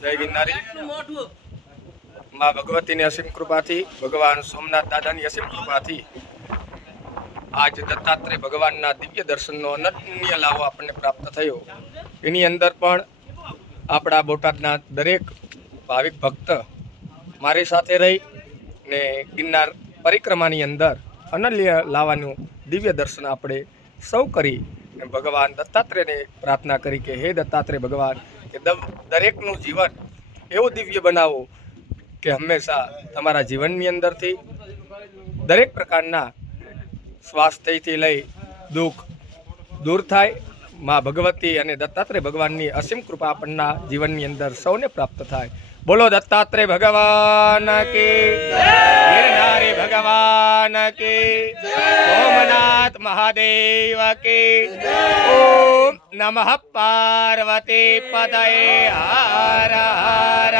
જય ગિરનારી માં ભગવતીની અસીમ કૃપાથી, ભગવાન સોમનાથ દાદાની અસીમ કૃપાથી આજ દત્તાત્રેય ભગવાનના દિવ્ય દર્શનનો અનન્ય લાવો આપણને પ્રાપ્ત થયો. એની અંદર પણ આપણા બોટાદના દરેક ભાવિક ભક્ત મારી સાથે રહી ને ગિરનાર પરિક્રમાની અંદર અનન્ય લાવાનું દિવ્ય દર્શન આપણે સૌ કરી ભગવાન દત્તાત્રેયને પ્રાર્થના કરી કે હે દત્તાત્રેય ભગવાન, કે દરેકનું જીવન એવું દિવ્ય બનાવો કે હંમેશા તમારા જીવનની અંદરથી દરેક પ્રકારના સ્વાસ્થ્યથી લઈ દુઃખ દૂર થાય. માં ભગવતી અને દત્તાત્રેય ભગવાનની અસીમ કૃપા આપણના જીવનની અંદર સૌને પ્રાપ્ત થાય. બોલો દત્તાત્રેય ભગવાન કી જય, ગિરનારી ભગવાન કી જય, સોમનાથ મહાદેવ કી જય. ઓમ નમઃ પાર્વતી પતયે હર હર